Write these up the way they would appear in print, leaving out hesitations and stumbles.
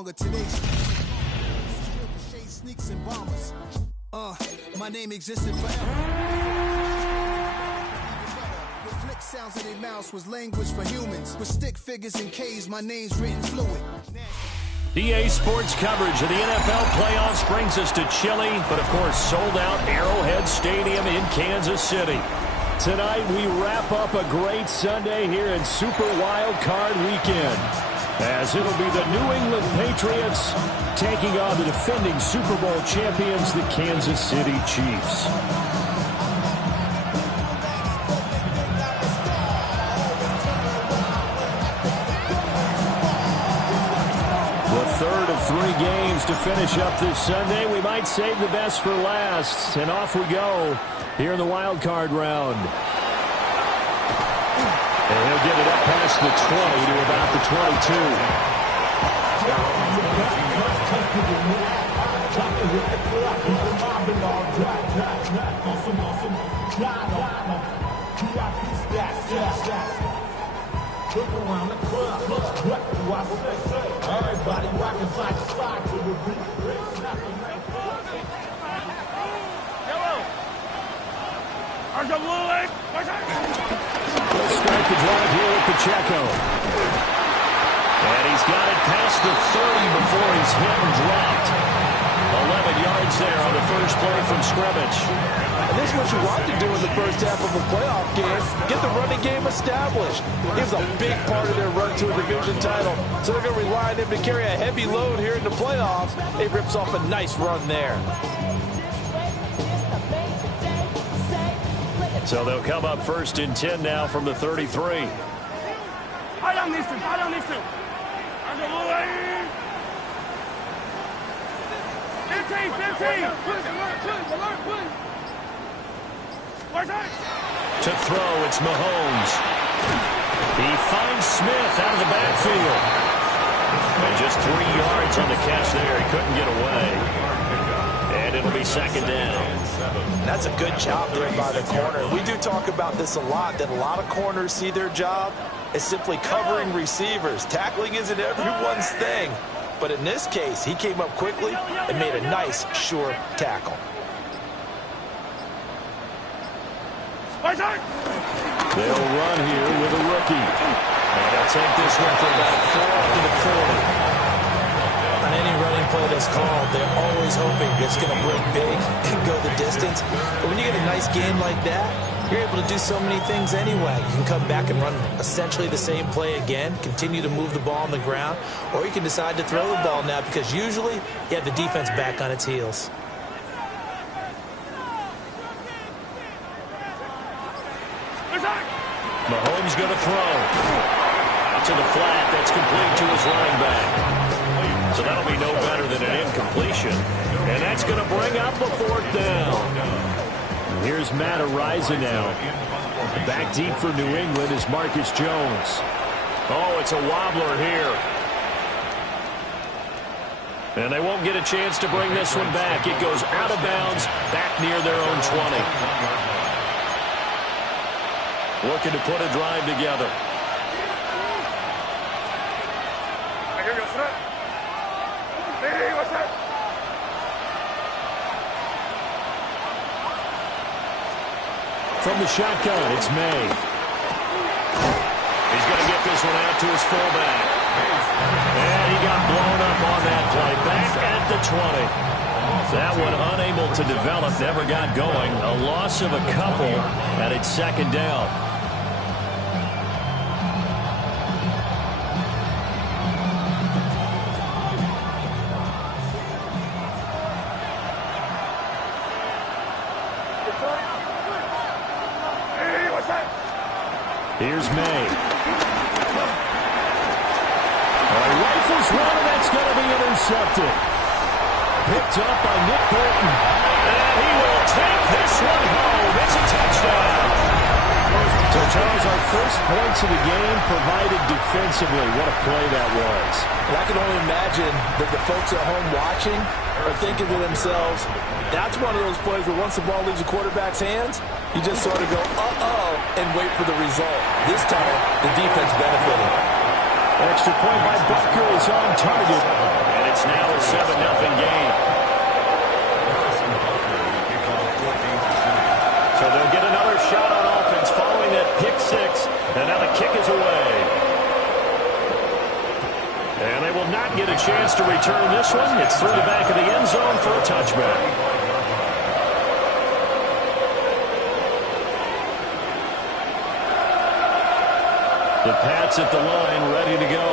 longer. Today's sneaks and bombers. My name existed forever. The flick sounds of their mouths was language for humans. With stick figures and K's, my name's written fluid. EA Sports coverage of the NFL playoffs brings us to chilly, but of course sold out Arrowhead Stadium in Kansas City. Tonight we wrap up a great Sunday here in Super Wild Card Weekend, as it'll be the New England Patriots taking on the defending Super Bowl champions, the Kansas City Chiefs. Third of 3 games to finish up this Sunday. We might save the best for last. And off we go here in the wild card round. And he'll get it up past the 20 to about the 22. Look around the club, what do I say? Everybody rocking side to side to the beat. Let's start the drive here with Pacheco. And he's got it past the 30 before he's hit and dropped. 11 yards there on the first play from scrimmage. And this is what you want to do in the first half of a playoff game. Get the running game established. He was a big part of their run to a division title. So they're going to rely on him to carry a heavy load here in the playoffs. It rips off a nice run there. So they'll come up first and 10 now from the 33. 15. To throw, it's Mahomes. He finds Smith out of the backfield. And just 3 yards on the catch there. He couldn't get away. And it'll be second down. That's a good job there by the corner. We do talk about this a lot, that a lot of corners see their job as simply covering receivers. Tackling isn't everyone's thing. But in this case, he came up quickly and made a nice, sure tackle. They'll run here with a rookie. And they'll take this one for about 4 up to the 40. On any running play that's called, they're always hoping it's going to break big and go the distance. But when you get a nice game like that, you're able to do so many things anyway. You can come back and run essentially the same play again, continue to move the ball on the ground, or you can decide to throw the ball now because usually you have the defense back on its heels. Mahomes going to throw. Out to the flat. That's complete to his running back. So that'll be no better than an incompletion. And that's going to bring up a 4th down. Here's Matt Araiza now. Back deep for New England is Marcus Jones. Oh, it's a wobbler here. And they won't get a chance to bring this one back. It goes out of bounds, back near their own 20. Looking to put a drive together. From the shotgun, it's May. He's going to get this one out to his fullback. And he got blown up on that play. Back at the 20. That one unable to develop, never got going. A loss of a couple, and it's second down. Here's May. Rifles one, and that's going to be intercepted. Picked up by Nick Bolton. And he will take this one home. It's a touchdown. So, Charles, our first points of the game provided defensively. What a play that was. And I can only imagine that the folks at home watching are thinking to themselves, that's one of those plays where once the ball leaves the quarterback's hands, you just sort of go, uh-oh, and wait for the result. This time, the defense benefited. Extra point by Bucker is on target. a 7-0 game. So they'll get another shot on offense following that pick six. And now the kick is away. And they will not get a chance to return this one. It's through the back of the end zone for a touchback. The Pats at the line, ready to go.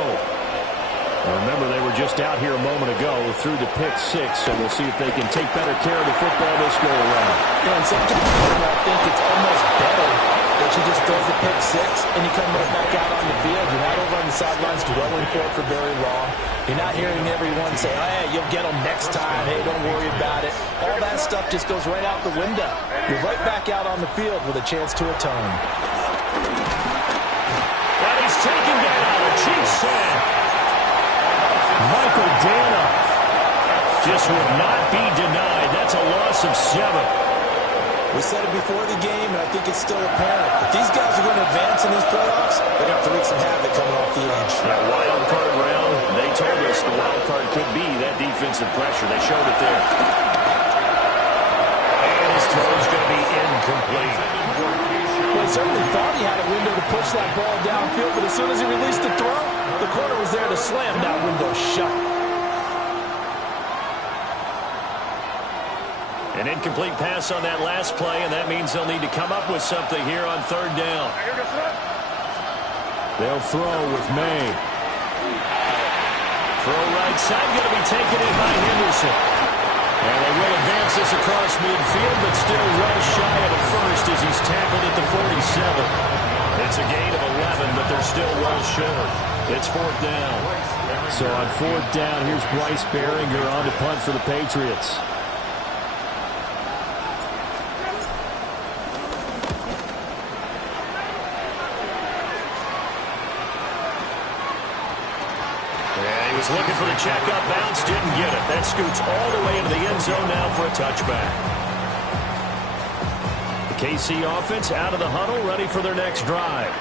Remember, they were just out here a moment ago through the pick six, so we'll see if they can take better care of the football this go-around. Yeah, and sometimes I think it's almost better that you just throw the pick six and you come right back out on the field. You're not over on the sidelines dwelling for it for very long. You're not hearing everyone say, oh, hey, you'll get them next time. Hey, don't worry about it. All that stuff just goes right out the window. You're right back out on the field with a chance to atone. And he's taken down. A Chiefs sack. Michael Dana just would not be denied. That's a loss of 7. We said it before the game, and I think it's still apparent. If these guys are going to advance in these playoffs, they're going to have to wreak some havoc coming off the edge. That wild card round, they told us the wild card could be that defensive pressure. They showed it there. And his throw is going to be incomplete. Well, he certainly thought he had a window to push that ball downfield, but as soon as he released the throw, the corner was there to slam that window shut. An incomplete pass on that last play, and that means they'll need to come up with something here on third down. They'll throw with May. Throw right side, going to be taken in by Henderson. And they will advance this across midfield, but still well shy of a first as he's tackled at the 47. It's a gain of 11, but they're still well short. It's fourth down. So on fourth down, here's Bryce Behringer on to punt for the Patriots. Looking for the check-up bounce, didn't get it. That scoots all the way into the end zone now for a touchback. The KC offense out of the huddle, ready for their next drive.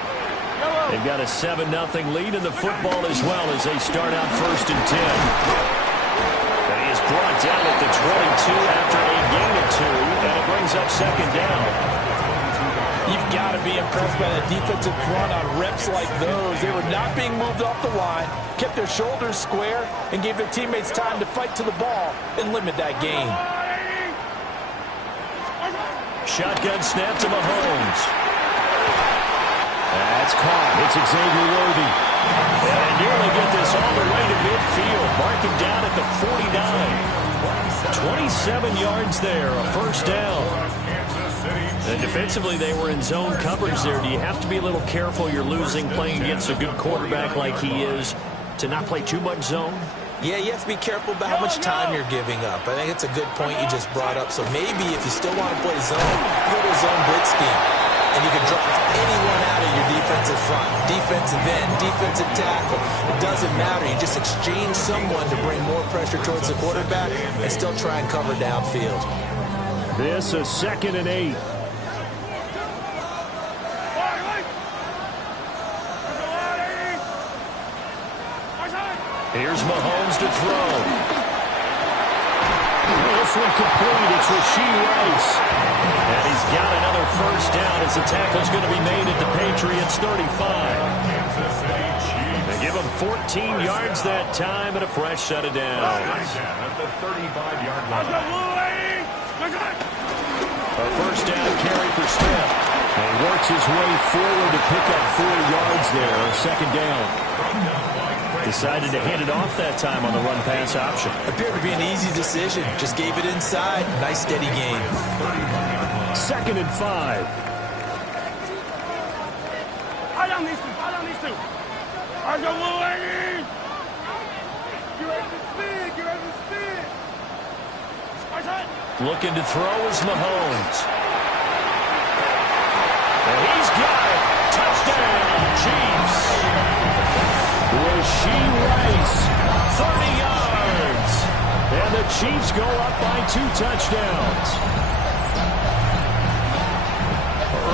They've got a 7-0 lead in the football as well as they start out first and 10. And he is brought down at the 22 after a gain of 2, and it brings up second down. You've got to be impressed by that defensive front on reps like those. They were not being moved off the line, kept their shoulders square, and gave their teammates time to fight to the ball and limit that gain. Shotgun snap to Mahomes. That's caught. It's Xavier Worthy. And nearly get this all the way to midfield. Mark him down at the 49. 27 yards there, a first down. And defensively, they were in zone coverage there. Do you have to be a little careful you're losing playing against a good quarterback like he is to not play too much zone? Yeah, you have to be careful about how much time you're giving up. I think it's a good point you just brought up. So maybe if you still want to play zone, go to a zone blitz scheme. And you can drop anyone out of your defensive front. Defensive end, defensive tackle. It doesn't matter. You just exchange someone to bring more pressure towards the quarterback and still try and cover downfield. This is 2nd and 8. Here's Mahomes to throw. This one complete. It's Rashee Rice. And he's got another first down as the tackle's going to be made at the Patriots 35. They give him 14 yards that time and a fresh set of downs. A first down carry for Smith. And he works his way forward to pick up 4 yards there. Second down. Decided to hand it off that time on the run-pass option. Appeared to be an easy decision. Just gave it inside. Nice, steady game. 2nd and 5. Eye on these two. Eye on these two. Are you ready? You're ready to speed. You're ready to speed. Looking to throw is Mahomes. And he's got it. Touchdown, Chiefs. Rashee Rice, 30 yards. And the Chiefs go up by 2 touchdowns.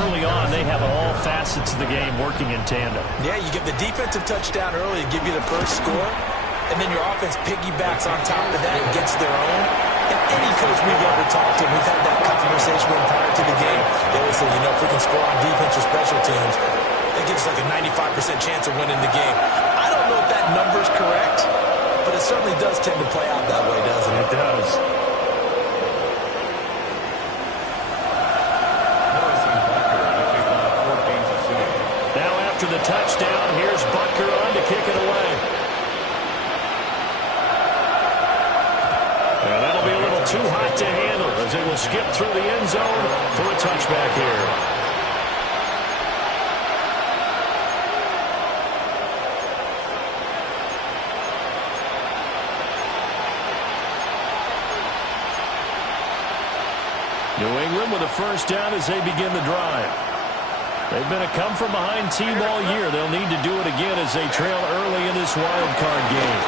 Early on, they have all facets of the game working in tandem. Yeah, you get the defensive touchdown early to give you the first score. and then your offense piggybacks on top of that and gets their own. And any coach we've ever talked to, we've had that conversation with prior to the game. They always say, if we can score on defense or special teams, it gives us like a 95% chance of winning the game. I don't know if that number's correct, but it certainly does tend to play out that way, doesn't it? It does. Now after the touchdown, here's Butker on to kick it away. And that'll be a little too hot to handle as it will skip through the end zone for a touchback here. New England with a first down as they begin the drive. They've been a come-from-behind team all year. They'll need to do it again as they trail early in this wild card game.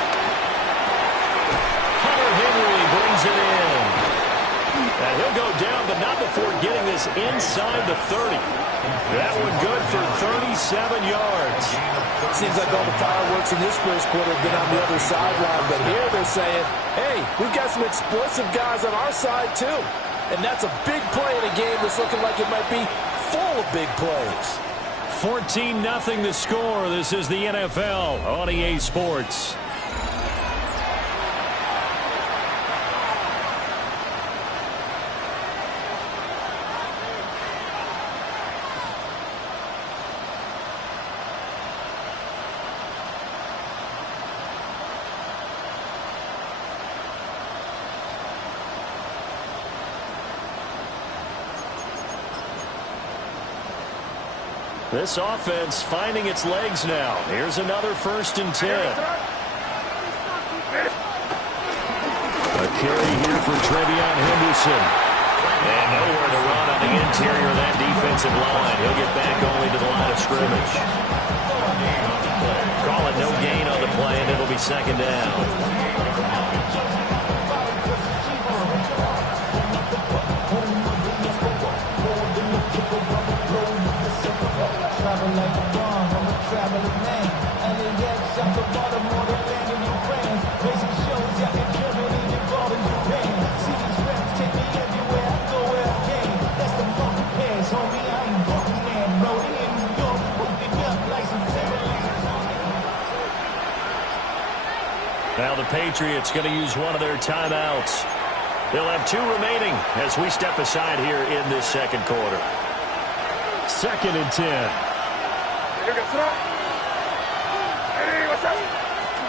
Hunter Henry brings it in. And he'll go down, but not before getting this inside the 30. That one good for 37 yards. Seems like all the fireworks in this first quarter have been on the other sideline, but here they're saying, hey, we've got some explosive guys on our side too. And that's a big play in a game that's looking like it might be full of big plays. 14-0 the score. This is the NFL on EA Sports. This offense finding its legs now. Here's another 1st and 10. A carry here for Trevion Henderson. And nowhere to run on the interior of that defensive line. He'll get back only to the line of scrimmage. Call it no gain on the play, and it'll be 2nd down. Now the Patriots going to use one of their timeouts. They'll have 2 remaining as we step aside here in this 2nd quarter. 2nd and 10.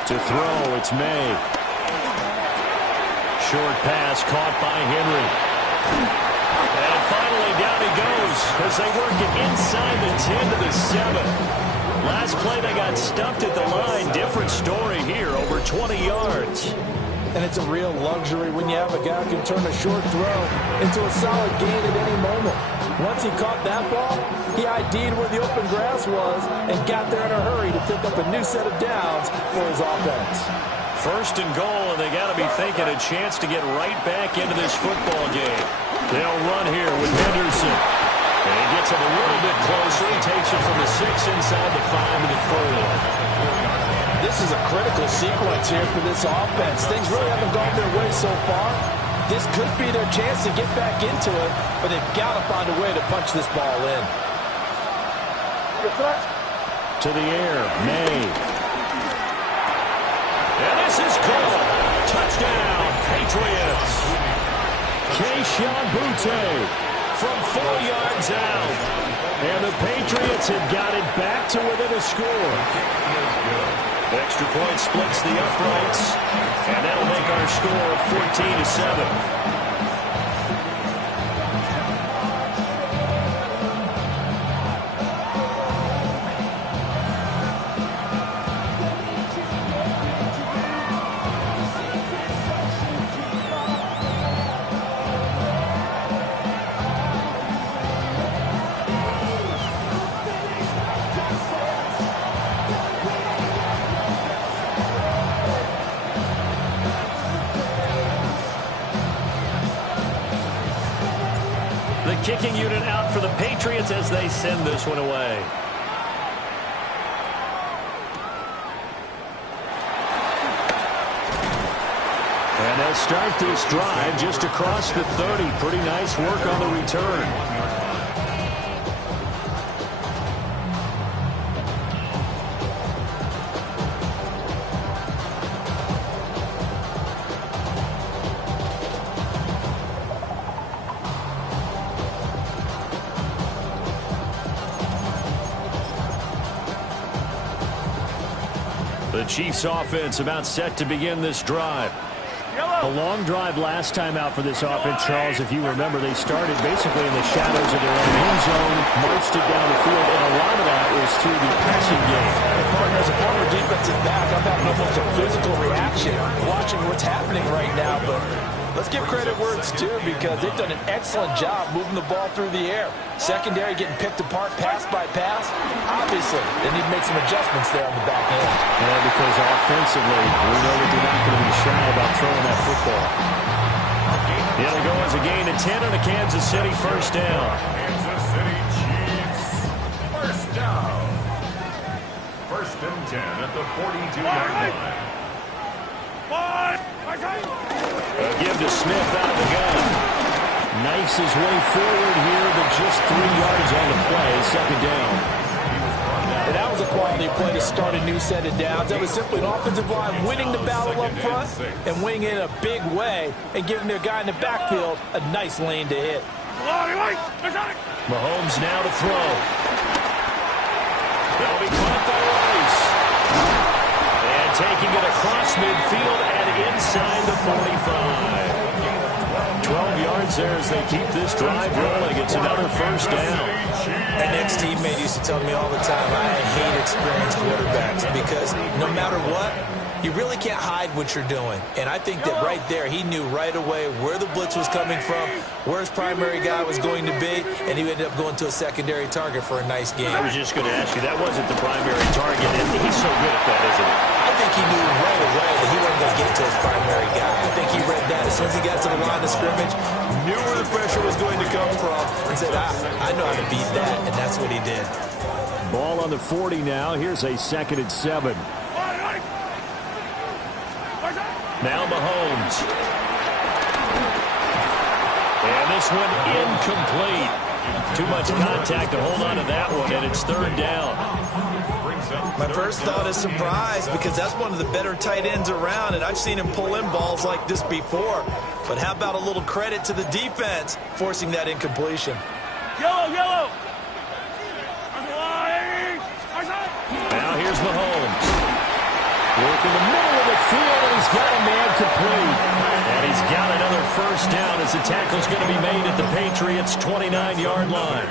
To throw, it's May. Short pass caught by Henry. And finally down he goes as they work it inside the 10 to the 7. Last play they got stuffed at the line. Different story here, over 20 yards. And it's a real luxury when you have a guy who can turn a short throw into a solid gain at any moment. Once he caught that ball, he ID'd where the open grass was and got there in a hurry to pick up a new set of downs for his offense. 1st and goal, and they got to be thinking a chance to get right back into this football game. They'll run here with Henderson. And he gets him a little bit closer. He takes it from the 6 inside the 5 to the 4. This is a critical sequence here for this offense. Things really haven't gone their way so far. This could be their chance to get back into it, but they've got to find a way to punch this ball in. To the air, May. And this is called. Touchdown, Patriots. Keyshawn Butte from 4 yards out. And the Patriots have got it back to within a score. Extra point splits the uprights, and that'll make our score 14-7. Kicking unit out for the Patriots as they send this one away. And they'll start this drive just across the 30. Pretty nice work on the return. The Chiefs offense about set to begin this drive. A long drive last time out for this offense, Charles. If you remember, they started basically in the shadows of their own end zone, marched it down the field, and a lot of that was through the passing game. Partner, as a former defensive back, I'm having almost a physical reaction watching what's happening right now, but let's give credit where it's due because they've done an excellent job moving the ball through the air. Secondary getting picked apart pass by pass. Obviously, they need to make some adjustments there on the back end. Yeah, because offensively, we know that they're not going to be shy about throwing that football. It'll go as a gain of 10 on a Kansas City first down. Kansas City Chiefs, first down. First and 10 at the 42-yard line. A give to Smith out of the gun. Knifes his way forward here, but just 3 yards on the play. Second down. And that was a quality play to start a new set of downs. That was simply an offensive line winning the battle up front and winning it in a big way and giving their guy in the backfield a nice lane to hit. Mahomes now to throw. That'll be caught by Rice. And taking it across midfield and inside the 45. 12 yards there as they keep this drive rolling. It's another first down. An ex-teammate used to tell me all the time, I hate experienced quarterbacks because no matter what, you really can't hide what you're doing. And I think that right there, he knew right away where the blitz was coming from, where his primary guy was going to be, and he ended up going to a secondary target for a nice game. I was just going to ask you, that wasn't the primary target, and he's so good at that, isn't he? I think he knew right away that he wasn't going to get to his primary guy. I think he read that as soon as he got to the line of scrimmage, knew where the pressure was going to come from, and said, I know how to beat that, and that's what he did. Ball on the 40 now. Here's a 2nd and 7. Now Mahomes. And this one incomplete. Too much contact to hold on to that one, and it's 3rd down. My first thought is surprise because that's one of the better tight ends around, and I've seen him pull in balls like this before. But how about a little credit to the defense forcing that incompletion? Yellow! Now here's Mahomes. Working the middle of the field, and he's got a man complete. And he's got another first down as the tackle's going to be made at the Patriots' 29-yard line.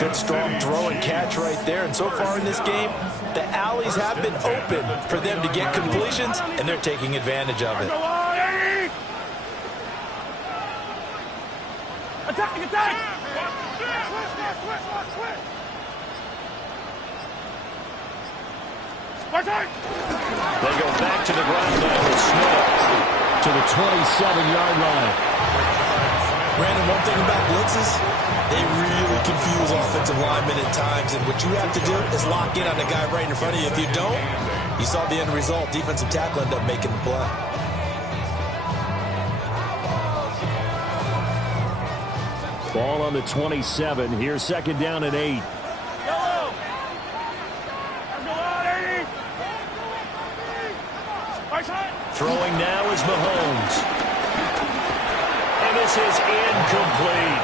Good strong throw and catch right there. And so far in this game, the alleys have been open for them to get completions, and they're taking advantage of it. Attack! They go back to the ground now with Smith to the 27-yard line. Brandon, one thing about blitzes, they really confuse offensive linemen at times, and what you have to do is lock in on the guy right in front of you. If you don't, you saw the end result. Defensive tackle ended up making the play. Ball on the 27. Here's 2nd down and 8. Throwing now is Mahomes. And this is incomplete.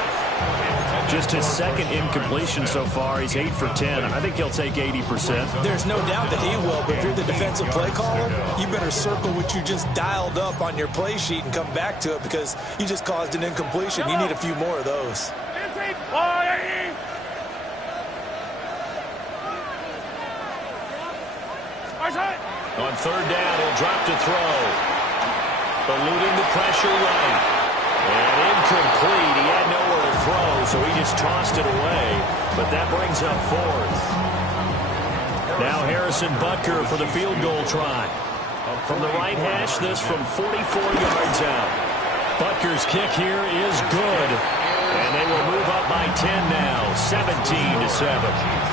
Just his 2nd incompletion so far. He's 8 for 10. I think he'll take 80%. There's no doubt that he will, but if you're the defensive play caller, you better circle what you just dialed up on your play sheet and come back to it because you just caused an incompletion. You need a few more of those. On 3rd down, he'll drop to throw. Eluding the pressure right. And incomplete. He had nowhere to throw, so he just tossed it away. But that brings up 4th. Now Harrison Butker for the field goal try. From the right hash, this from 44 yards out. Butker's kick here is good. And they will move up by 10 now, 17-7.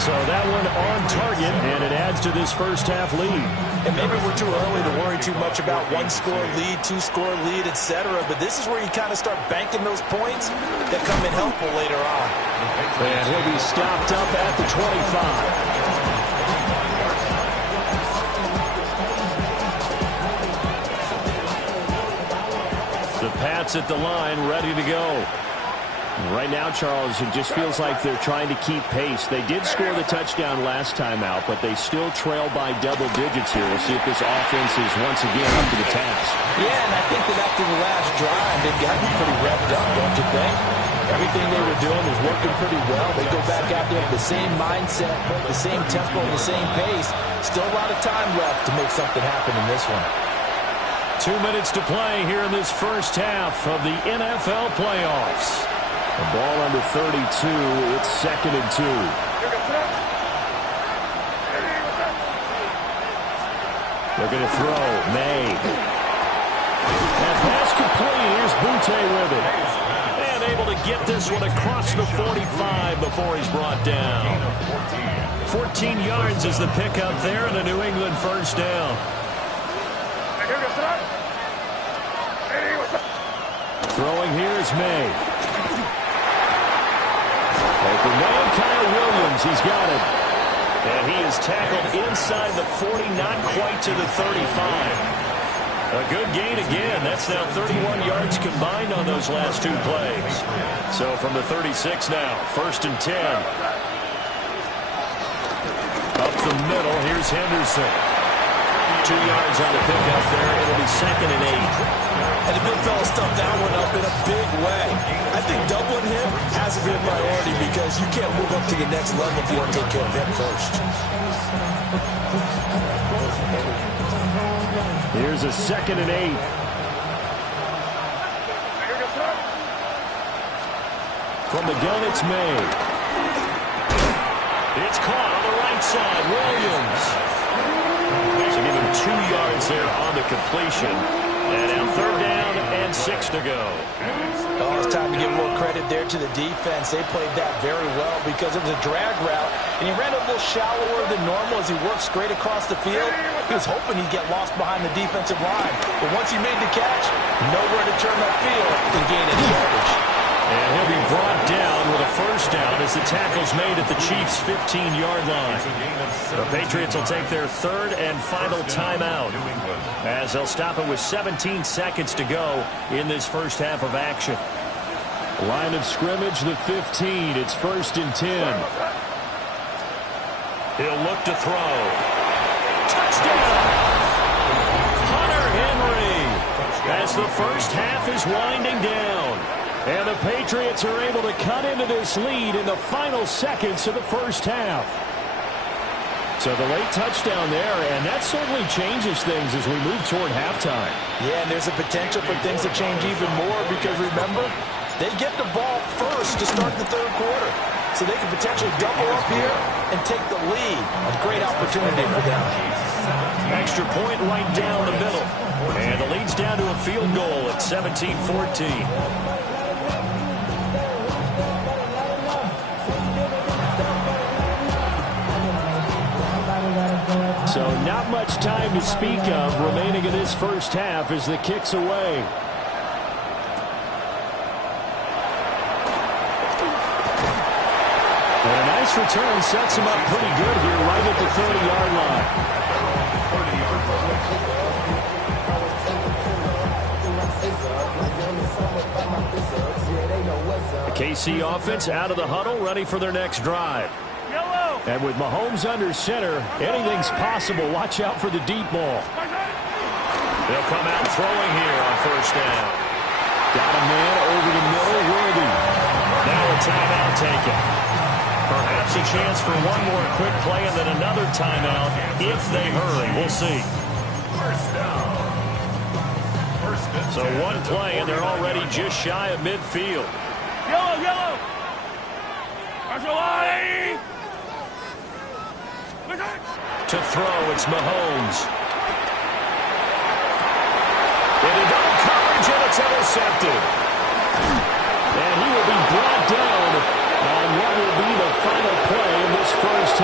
So that one on target, and it adds to this first-half lead. And maybe we're too early to worry too much about one-score lead, two-score lead, etc. But this is where you kind of start banking those points that come in helpful later on. And he'll be stopped up at the 25. The Pats at the line, ready to go. Right now, Charles, it just feels like they're trying to keep pace. They did score the touchdown last time out, but they still trail by double digits here. We'll see if this offense is once again up to the task. Yeah, and I think that after the last drive, they've got to be pretty revved up, don't you think? Everything they were doing was working pretty well. They go back out there with the same mindset, the same tempo, and the same pace. Still a lot of time left to make something happen in this one. 2 minutes to play here in this first half of the NFL playoffs. The ball under 32. It's 2nd and 2. Looking to throw. May. And pass complete. Here's Butte with it. And able to get this one across the 45 before he's brought down. 14 yards is the pickup there, and a New England first down. Throwing here is May. Open man, Kyle Williams. He's got it. And he is tackled inside the 40, not quite to the 35. A good gain again. That's now 31 yards combined on those last 2 plays. So from the 36 now, 1st and 10. Up the middle, here's Henderson. 2 yards on the pickup there. It'll be 2nd and 8. And the big fella stuffed that one up in a big way. I think doubling him has to be a priority because you can't move up to the next level if you don't take care of him first. Here's a 2nd and 8. From the gun, it's May. It's caught on the right side. Williams. So give him 2 yards there on the completion. And now 3rd down and 6 to go. Oh, it's time to give more credit there to the defense. They played that very well because it was a drag route, and he ran a little shallower than normal as he worked straight across the field. He was hoping he'd get lost behind the defensive line. But once he made the catch, nowhere to turn that field and gain any yardage. And he'll be brought down with a first down as the tackle's made at the Chiefs' 15-yard line. The Patriots will take their 3rd and final timeout as they'll stop it with 17 seconds to go in this first half of action. Line of scrimmage, the 15. It's 1st and 10. He'll look to throw. Touchdown! Hunter Henry as the first half is winding down. And the Patriots are able to cut into this lead in the final seconds of the first half. So the late touchdown there, and that certainly changes things as we move toward halftime. Yeah, and there's a potential for things to change even more because, remember, they get the ball first to start the 3rd quarter. So they can potentially double up here and take the lead. A great opportunity for them. Extra point right down the middle. And the lead's down to a field goal at 17-14. So not much time to speak of remaining in this first half as the kick's away. And a nice return sets him up pretty good here right at the 30-yard line. The KC offense out of the huddle, ready for their next drive. And with Mahomes under center, anything's possible. Watch out for the deep ball. They'll come out throwing here on first down. Got a man over the middle, Worthy. Now a timeout taken. Perhaps a chance for one more quick play and then another timeout if they hurry. We'll see. So one play, and they're already just shy of midfield. Yellow, yellow. To throw, it's Mahomes. Into double coverage, and it's intercepted. And he will be brought down on what will be the final play of this first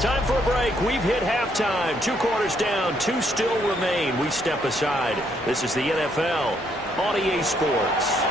Time for a break. We've hit halftime. 2 quarters down. 2 still remain. We step aside. This is the NFL on EA Sports.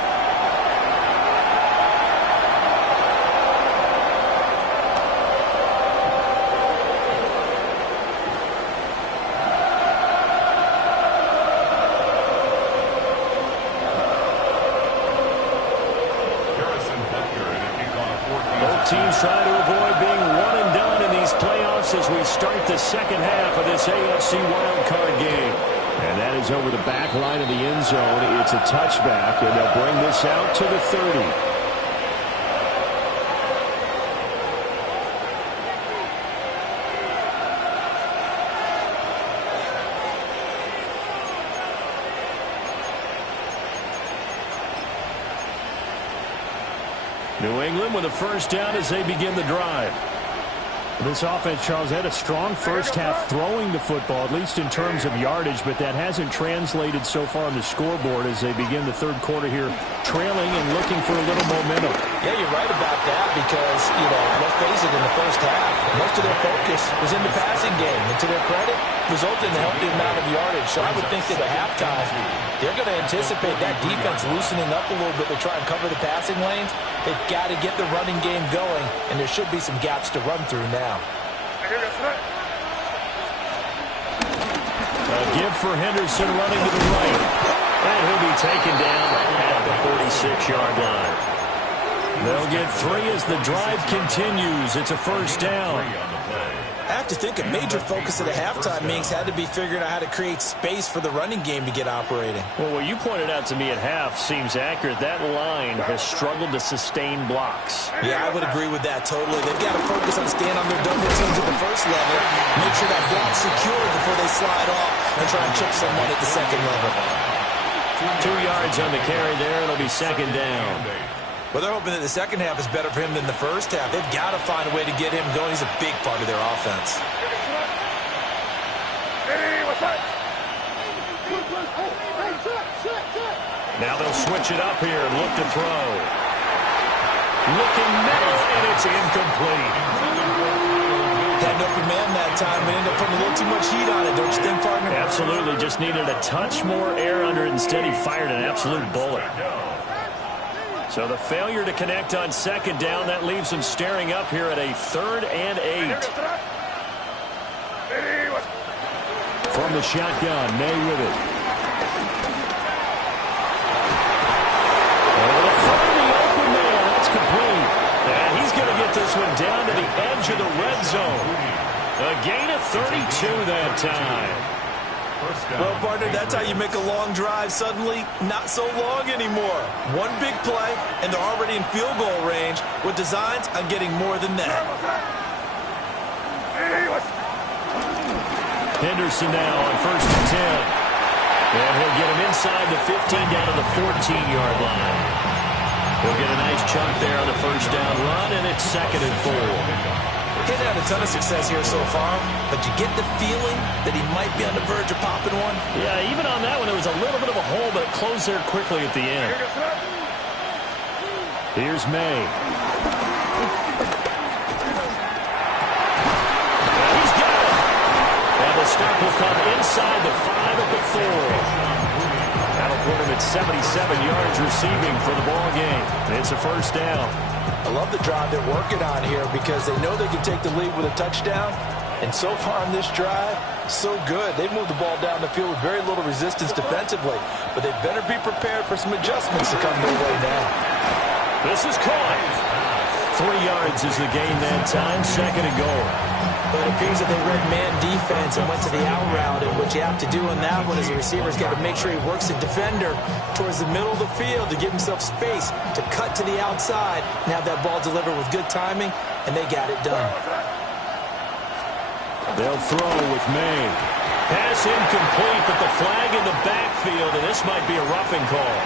Teams trying to avoid being one and done in these playoffs as we start the second half of this AFC wildcard game. And that is over the back line of the end zone. It's a touchback, and they'll bring this out to the 30. New England with a first down as they begin the drive. This offense, Charles, had a strong first half throwing the football, at least in terms of yardage, but that hasn't translated so far on the scoreboard as they begin the third quarter here, trailing and looking for a little momentum. Yeah, you're right about that because, let's face it, in the first half, most of their focus was in the passing game. And to their credit, resulted in a healthy amount of yardage. So I would think that at halftime, they're going to anticipate that defense loosening up a little bit to try and cover the passing lanes. They've got to get the running game going, and there should be some gaps to run through now. A give for Henderson running to the right. And he'll be taken down at the 46-yard line. They'll get 3 as the drive continues. It's a first down. I have to think a major focus at the halftime means had to be figuring out how to create space for the running game to get operating. Well, what you pointed out to me at half seems accurate. That line has struggled to sustain blocks. Yeah, I would agree with that totally. They've got to focus on staying on their double teams at the first level, make sure that block's secure before they slide off and try and chip someone at the second level. 2 yards on the carry there. It'll be second down. Well, they're hoping that the second half is better for him than the first half. They've got to find a way to get him going. He's a big part of their offense. Now they'll switch it up here and look to throw. Looking middle, and it's incomplete. Had an open man that time, but ended up putting a little too much heat on it, don't you think, partner? Absolutely. Just needed a touch more air under it. Instead, he fired an absolute bullet. So the failure to connect on second down, that leaves them staring up here at a 3rd and 8. From the shotgun, May with it. They'll find the open man. That's complete. And he's going to get this one down to the edge of the red zone. A gain of 32 that time. Well, partner, that's how you make a long drive suddenly not so long anymore. One big play, and they're already in field goal range with designs on getting more than that. Henderson now on 1st and 10. And he'll get him inside the 15 down to the 14-yard line. He'll get a nice chunk there on the first down run, and it's 2nd and 4. He's had a ton of success here so far, but you get the feeling that he might be on the verge of popping one. Yeah, even on that one, there was a little bit of a hole, but it closed there quickly at the end. Here's May. He's got it. And the stop will come inside the 5 at the 4. That'll put him at 77 yards receiving for the ball game. It's a first down. I love the drive they're working on here because they know they can take the lead with a touchdown. And so far on this drive, so good. They've moved the ball down the field with very little resistance defensively. But they better be prepared for some adjustments to come their way now. This is caught. 3 yards is the gain that time. 2nd and goal. But it appears that they read man defense and went to the out route. And what you have to do in that one is the receiver's got to make sure he works the defender towards the middle of the field to give himself space to cut to the outside and have that ball delivered with good timing, and they got it done. They'll throw with May. Pass incomplete, but the flag in the backfield, and this might be a roughing call.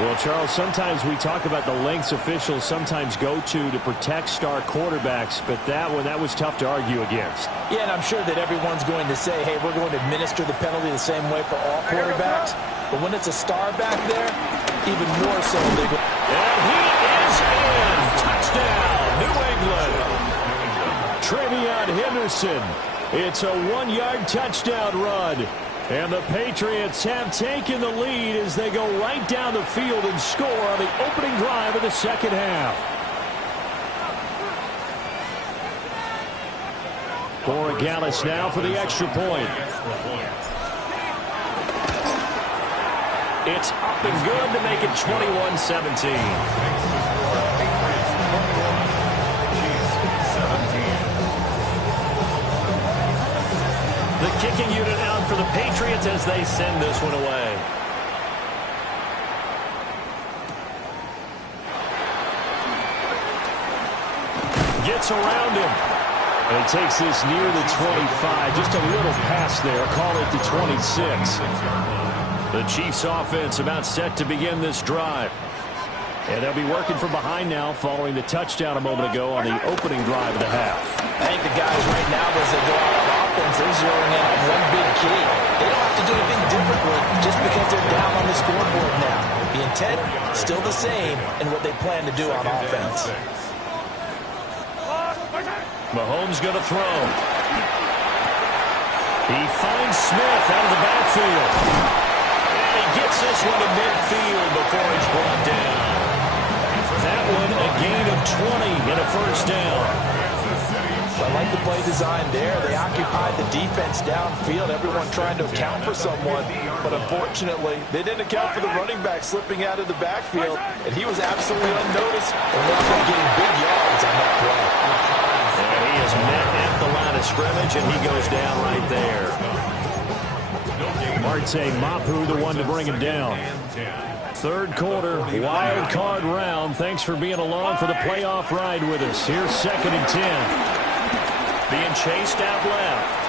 Well, Charles, sometimes we talk about the lengths officials sometimes go to protect star quarterbacks, but that was tough to argue against. Yeah, and I'm sure that everyone's going to say, hey, we're going to administer the penalty the same way for all quarterbacks. But when it's a star back there, even more so. And he is in. Touchdown, New England. Trevion Henderson. It's a 1-yard touchdown run. And the Patriots have taken the lead as they go right down the field and score on the opening drive of the second half. Borregales now for the extra point. It's up and good to make it 21-17. The kicking unit out for the Patriots as they send this one away. Gets around him. And he takes this near the 25. Just a little pass there. Call it the 26. The Chiefs offense about set to begin this drive. And they'll be working from behind now following the touchdown a moment ago on the opening drive of the half. I think the guys right now, as they go out on offense, they're zeroing in on one big key. They don't have to do anything differently just because they're down on the scoreboard now. The intent, still the same in what they plan to do on offense. Mahomes going to throw. He finds Smith out of the backfield. And he gets this one to midfield before he's brought down. That one a gain of 20 and a first down. I like the play design there. They occupied the defense downfield, everyone trying to account for someone. But unfortunately, they didn't account for the running back slipping out of the backfield, and he was absolutely unnoticed and wound up getting big yards on that play. And he is met at the line of scrimmage, and he goes down right there. Marte Mapu, the one to bring him down. Third quarter, wild card round. Thanks for being along for the playoff ride with us. Here's 2nd and 10. Being chased out left.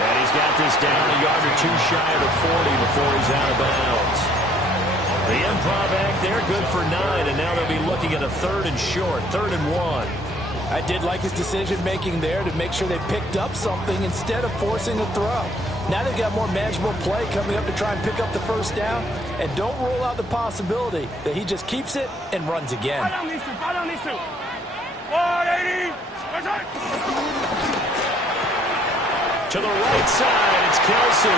And he's got this down a yard or two shy of the 40 before he's out of bounds. The improv act there, good for 9, and now they'll be looking at a 3rd and short, 3rd and 1. I did like his decision-making there to make sure they picked up something instead of forcing a throw. Now they've got more manageable play coming up to try and pick up the first down, and don't rule out the possibility that he just keeps it and runs again. Fight on these two, fight on these two. 180. To the right side, it's Kelsey.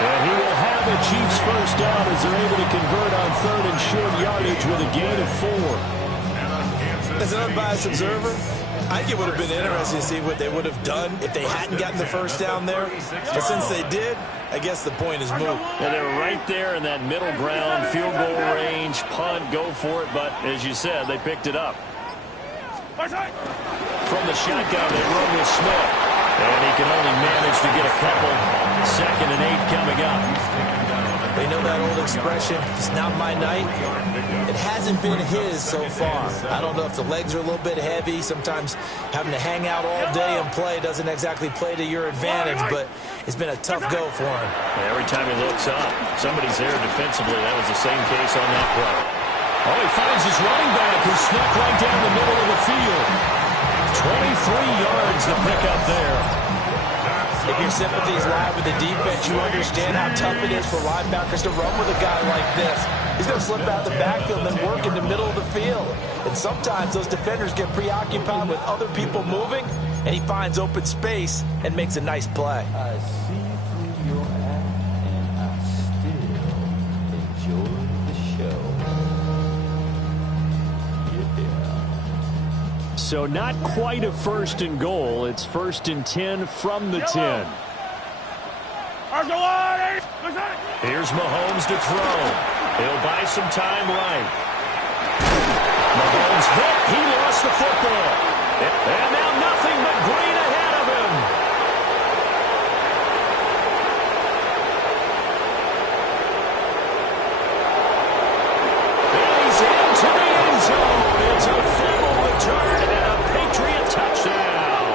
And he will have the Chiefs first down as they're able to convert on 3rd and short yardage with a gain of 4. As an unbiased observer, I think it would have been interesting to see what they would have done if they hadn't gotten the first down there. But since they did, I guess the point is moot. Yeah, they're right there in that middle ground, field goal range, punt, go for it. But as you said, they picked it up. From the shotgun, they run with Smith. And he can only manage to get a couple. 2nd and 8 coming up. They know that old expression, it's not my night. It hasn't been his so far. I don't know if the legs are a little bit heavy. Sometimes having to hang out all day and play doesn't exactly play to your advantage, but it's been a tough go for him. Every time he looks up, somebody's there defensively. That was the same case on that play. Oh, he finds his running back who snuck right down the middle of the field. 23 yards to pick up there. If your sympathies lie with the defense, you understand how tough it is for linebackers to run with a guy like this. He's going to slip out the backfield and then work in the middle of the field. And sometimes those defenders get preoccupied with other people moving, and he finds open space and makes a nice play. I see through your act, and I still enjoy the show. Yeah. So not quite a 1st and goal. It's 1st and 10 from the 10. Here's Mahomes to throw. He'll buy some time right. Mahomes hit. He lost the football. And now nothing but green ahead of him. And he's into the end zone. It's a fumble return and a Patriot touchdown.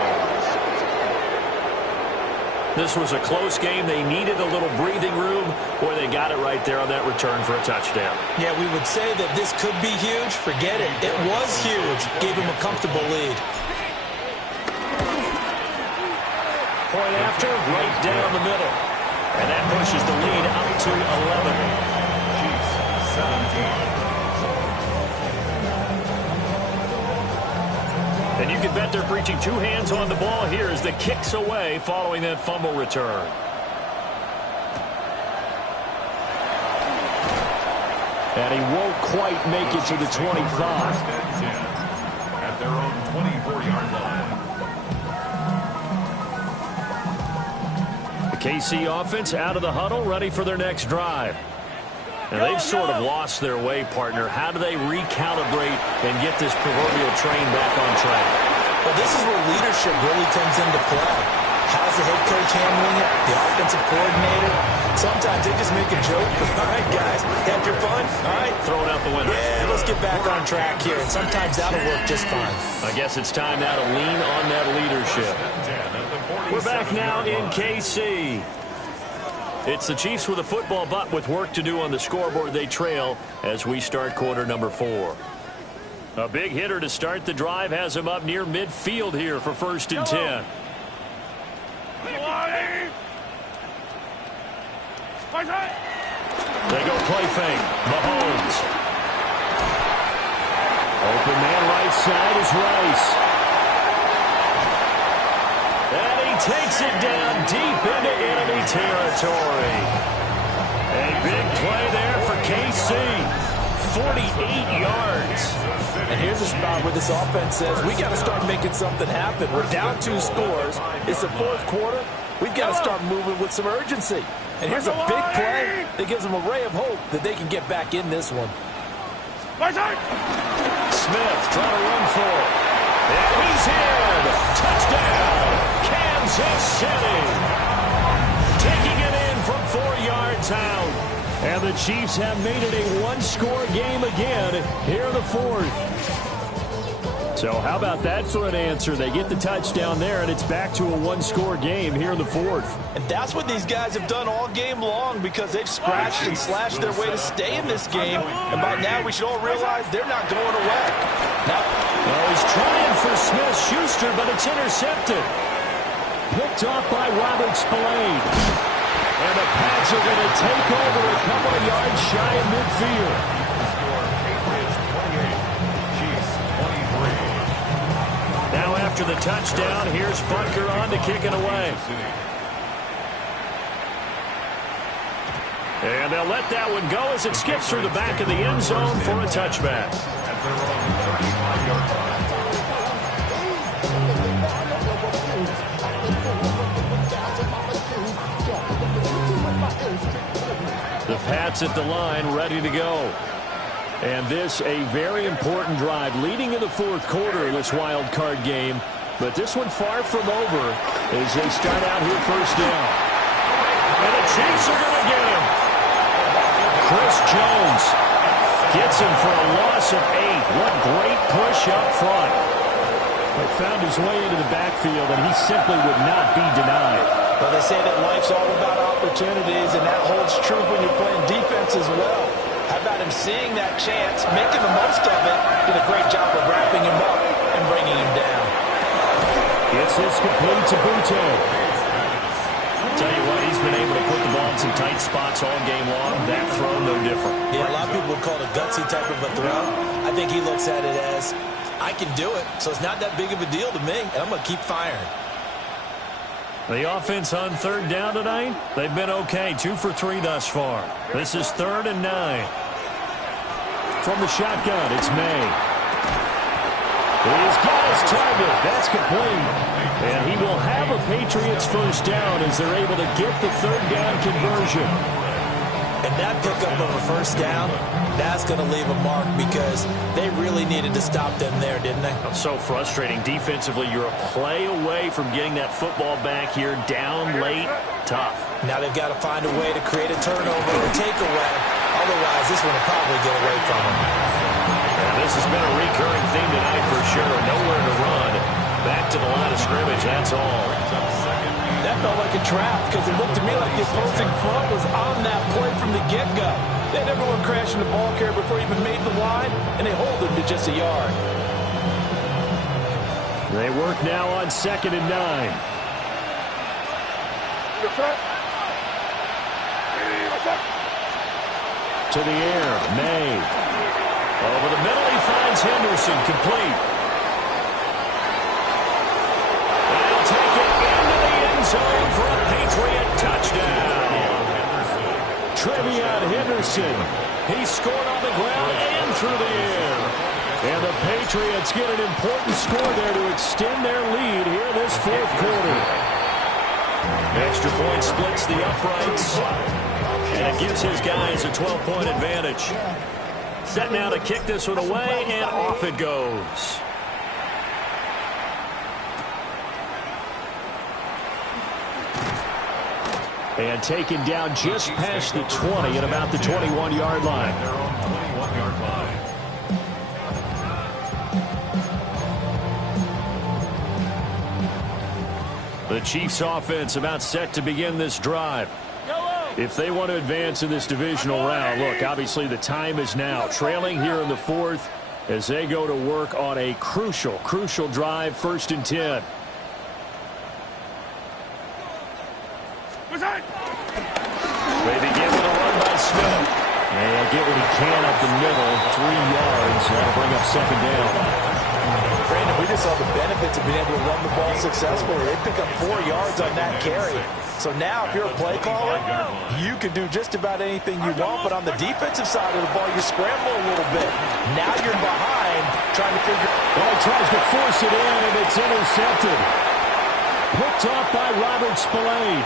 This was a close game. They needed a little breathing room. Boy, they got it right there on that return for a touchdown. Yeah, we would say that this could be huge. Forget it. It was huge. Gave him a comfortable lead. Point after, right down the middle. And that pushes the lead up to 11. Chiefs, 17. And you can bet they're preaching two hands on the ball here as the kick's away following that fumble return. And he won't quite make it to the 25. At their own 24-yard line. The KC offense out of the huddle, ready for their next drive. And they've sort of lost their way, partner. How do they recalibrate and get this proverbial train back on track? Well, this is where leadership really comes into play. How's the head coach handling it? The offensive coordinator? Sometimes they just make a joke. All right, guys, had your fun? All right. Throw it out the window. Yeah, let's get back on track here. And sometimes that'll work just fine. I guess it's time now to lean on that leadership. We're back now in KC. It's the Chiefs with a football, but with work to do on the scoreboard. They trail as we start quarter number 4. A big hitter to start the drive has him up near midfield here for 1st and 10. They go play fake. Mahomes. Open man right side is Rice. And he takes it down deep into enemy territory. A big play there for KC. 48 yards. And here's a spot where this offense says, we got to start making something happen. We're down 2 scores. It's the 4th quarter. We've got to start moving with some urgency. And here's a big play that gives them a ray of hope that they can get back in this one. Smith trying to run for it. And he's in. Touchdown, Kansas City. Taking it in from 4 yards out. And the Chiefs have made it a one-score game again here in the 4th. So how about that for an answer? They get the touchdown there, and it's back to a one-score game here in the 4th. And that's what these guys have done all game long because they've scratched and slashed their way to stay in this game. And by now, we should all realize they're not going away. Well, he's trying for Smith-Schuster, but it's intercepted. Picked off by Robert Spillane. And the Pats are going to take over a couple of yards shy of midfield. Now after the touchdown, here's Butker on to kick it away. And they'll let that one go as it skips through the back of the end zone for a touchback. The Pats at the line, ready to go. And this a very important drive leading in the 4th quarter of this wild card game. But this one far from over as they start out here 1st down. And the Chiefs are going to get him. Chris Jones gets him for a loss of 8. What great push up front. But found his way into the backfield, and he simply would not be denied. Well, they say that life's all about opportunities, and that holds true when you're playing defense as well. How about him seeing that chance, making the most of it, did a great job of wrapping him up and bringing him down. It's this complete to Butte. Tell you what, he's been able to put the ball in some tight spots all game long. That throw, no different. Yeah, a lot of people would call it a gutsy type of a throw. I think he looks at it as, I can do it, so it's not that big of a deal to me, and I'm going to keep firing. The offense on 3rd down tonight, they've been okay. 2 for 3 thus far. This is 3rd and 9. From the shotgun, it's May. He's got his target. That's complete. And he will have a Patriots 1st down as they're able to get the 3rd down conversion. And that pickup of a 1st down, that's going to leave a mark because they really needed to stop them there, didn't they? So frustrating. Defensively, you're a play away from getting that football back here down late. Tough. Now they've got to find a way to create a turnover or takeaway. Otherwise, this one will probably get away from them. Yeah, this has been a recurring theme tonight for sure. Nowhere to run. Back to the line of scrimmage, that's all. That felt like a trap because it looked to me like the opposing front was on that play from the get-go. They had everyone crashing the ball carrier before he even made the line, and they hold him to just a yard. They work now on 2nd and 9. To the air, May. Over the middle, he finds Henderson, complete. Trevion Henderson. He scored on the ground and through the air. And the Patriots get an important score there to extend their lead here this fourth quarter. Extra point splits the uprights. And it gives his guys a 12-point advantage. Set now to kick this one away, and off it goes. And taken down just past the 20 at about the 21-yard line. They're on the 21-yard line. The Chiefs offense about set to begin this drive. If they want to advance in this divisional round, look, obviously the time is now. Trailing here in the fourth as they go to work on a crucial drive, 1st and 10. They begin with a run by Smith. And he'll get what he can up the middle, 3 yards. That'll bring up 2nd down. Brandon, we just saw the benefits of being able to run the ball successfully. They pick up 4 yards on that carry. So now, if you're a play caller, you can do just about anything you want. But on the defensive side of the ball, you scramble a little bit. Now you're behind, trying to figure. Well, he tries to force it in, and it's intercepted. Picked off by Robert Spillane.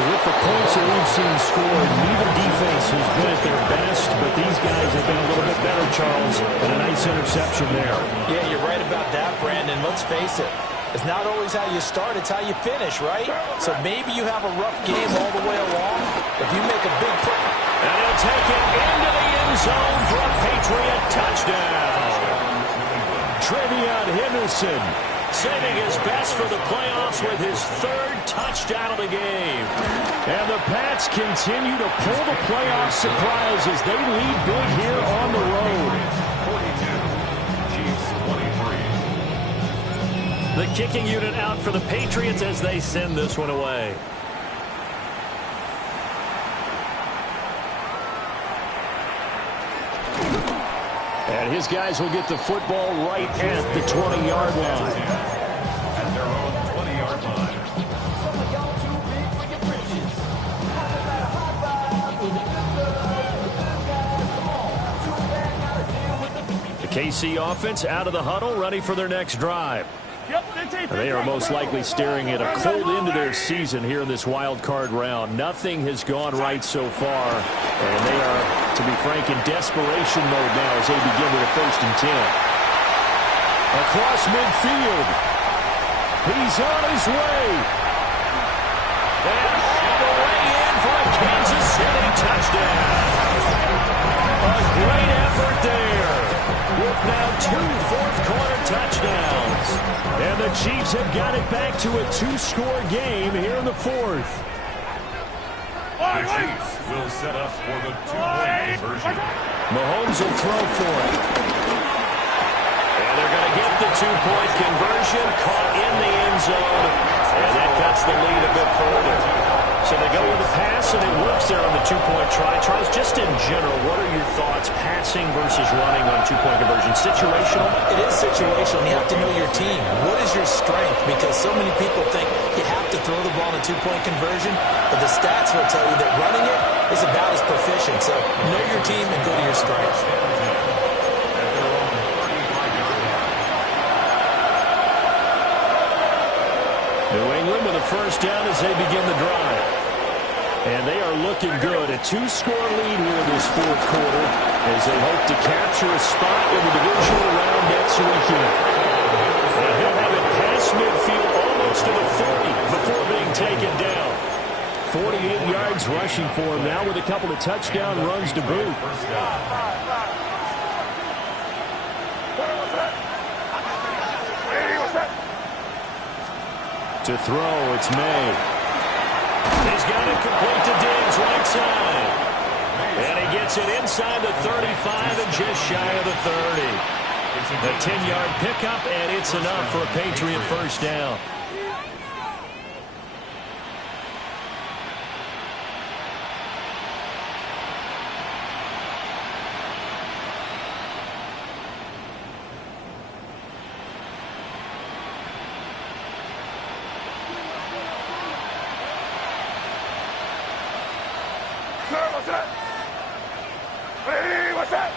With the points that we've seen scored, neither defense has been at their best, but these guys have been a little bit better, Charles, and a nice interception there. Yeah, you're right about that, Brandon. Let's face it. It's not always how you start, it's how you finish, right? So maybe you have a rough game all the way along. If you make a big play. And he'll take it into the end zone for a Patriot touchdown. Trevion Henderson saving his best for the playoffs with his 3rd touchdown of the game. And the Pats continue to pull the playoff surprise as they lead big here on the road. 42, Chiefs 23. The kicking unit out for the Patriots as they send this one away. And his guys will get the football right at the 20-yard line. At their own 20-yard line. The KC offense out of the huddle, ready for their next drive. They are most likely staring at a cold end to their season here in this wild card round. Nothing has gone right so far, and they are, to be frank, in desperation mode now as they begin with a 1st and 10. Across midfield. He's on his way. And all the way in for a Kansas City touchdown. A great effort there, with now 2 fourth-quarter touchdowns. And the Chiefs have got it back to a 2-score game here in the 4th. The Chiefs will set up for the 2-point conversion. Mahomes will throw for it. And they're going to get the 2-point conversion, caught in the end zone. And that cuts the lead a bit further. So they go with the pass, and it works there on the 2-point try. Charles, just in general, what are your thoughts, passing versus running on 2-point conversion? Situational? It is situational. You have to know your team. What is your strength? Because so many people think you have to throw the ball in a 2-point conversion, but the stats will tell you that running it is about as proficient. So know your team and go to your strength. New England with a 1st down as they begin the drive. And they are looking good. A 2-score lead here in this 4th quarter as they hope to capture a spot in the divisional round next weekend. And he'll have it past midfield almost to the 30 before being taken down. 48 yards rushing for him now with a couple of touchdown runs to boot. To throw, it's May. He's got it complete to Diggs, right side. And he gets it inside the 35 and just shy of the 30. A 10-yard pickup, and it's enough for a Patriot 1st down. what's that? Hey, what's that?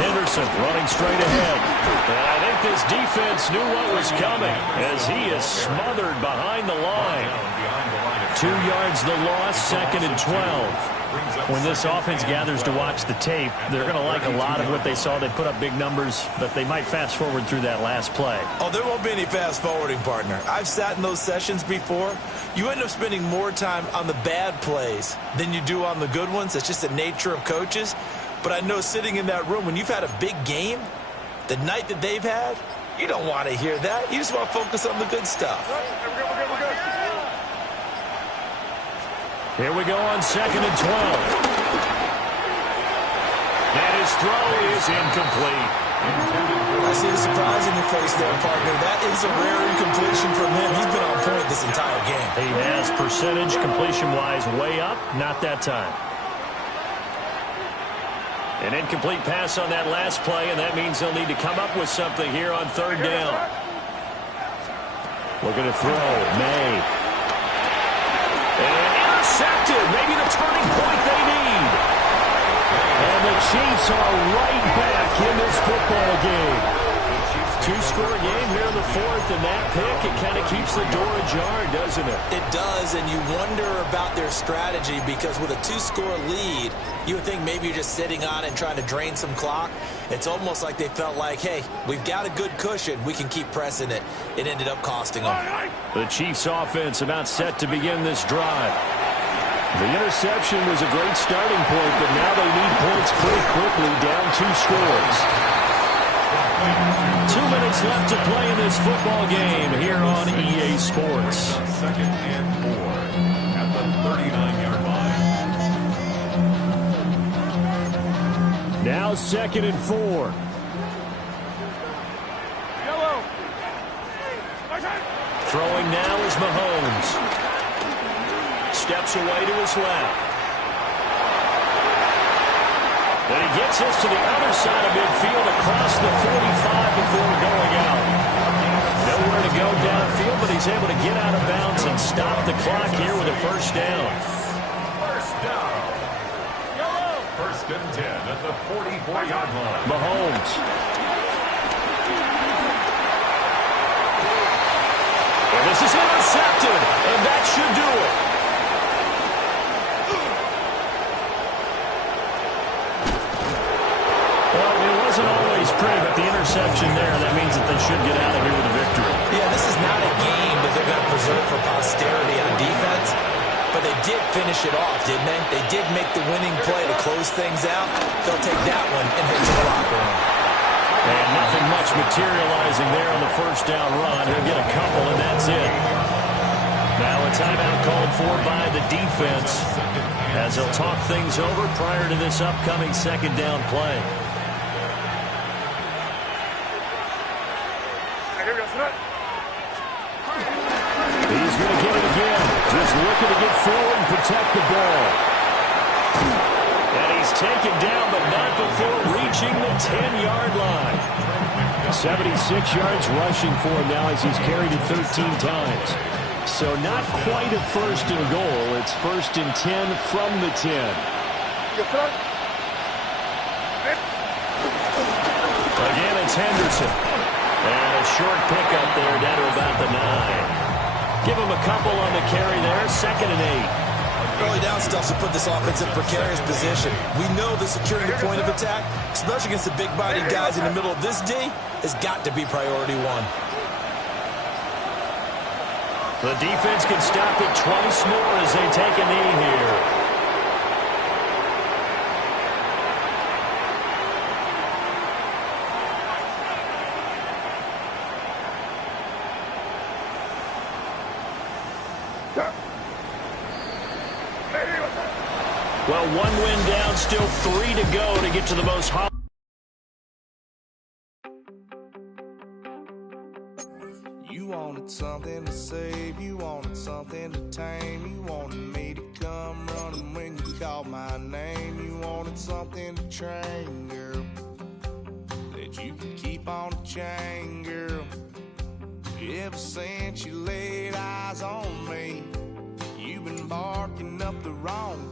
Henderson running straight ahead. And I think this defense knew what was coming as he is smothered behind the line. 2 yards the loss, 2nd and 12. When this offense gathers to watch the tape, they're going to like a lot of what they saw. They put up big numbers, but they might fast forward through that last play. Oh, there won't be any fast forwarding, partner. I've sat in those sessions before. You end up spending more time on the bad plays than you do on the good ones. It's just the nature of coaches. But I know sitting in that room, when you've had a big game, the night that they've had, you don't want to hear that. You just want to focus on the good stuff. We're good. Here we go on 2nd and 12. And his throw is incomplete. I see the surprise in your face there, partner. That is a rare incompletion from him. He's been on point this entire game. He has percentage completion-wise way up, not that time. An incomplete pass on that last play, and that means they'll need to come up with something here on 3rd down. Looking to throw, May. And intercepted, maybe the turning point they need. And the Chiefs are right back in this football game. 2-score game here in the 4th, and that pick, it kind of keeps the door ajar, doesn't it? It does, and you wonder about their strategy because with a 2-score lead, you would think maybe you're just sitting on it and trying to drain some clock. It's almost like they felt like, hey, we've got a good cushion. We can keep pressing it. It ended up costing them. The Chiefs offense about set to begin this drive. The interception was a great starting point, but now they need points pretty quickly, down 2 scores. 2 minutes left to play in this football game here on EA Sports. 2nd and 4 at the 39-yard line. Now 2nd and 4. Throwing now is Mahomes. Steps away to his left. And he gets us to the other side of midfield across the 45 before going out. Nowhere to go downfield, but he's able to get out of bounds and stop the clock here with a 1st down. 1st down. 1st and 10 at the 44-yard line. Mahomes. And this is intercepted, and that should do it. Wasn't always pretty, but the interception there, that means that they should get out of here with a victory. Yeah, this is not a game that they're going to preserve for posterity on defense, but they did finish it off, didn't they? They did make the winning play to close things out. They'll take that one and head to the locker room. And nothing much materializing there on the 1st down run. He'll get a couple, and that's it. Now a timeout called for by the defense as they'll talk things over prior to this upcoming 2nd down play. He's going to get it again. Just looking to get forward and protect the ball. And he's taken down, but not before reaching the 10-yard line. 76 yards rushing for him now as he's carried it 13 times. So not quite a 1st and goal. It's 1st and 10 from the 10. Again, it's Henderson. And a short pickup there down to about the 9. Give him a couple on the carry there. 2nd and 8. Early down stuff to put this offense in precarious position. We know the securing the point of attack, especially against the big-bodied guys in the middle of this D, has got to be priority 1. The defense can stop it twice more as they take a knee here. Well, 1 win down, still 3 to go to get to the most hot. You wanted something to save, you wanted something to tame, you wanted me to come running when you called my name, you wanted something to train, girl, that you could keep on the chain, girl. Ever since you laid eyes on me, you've been barking up the wrong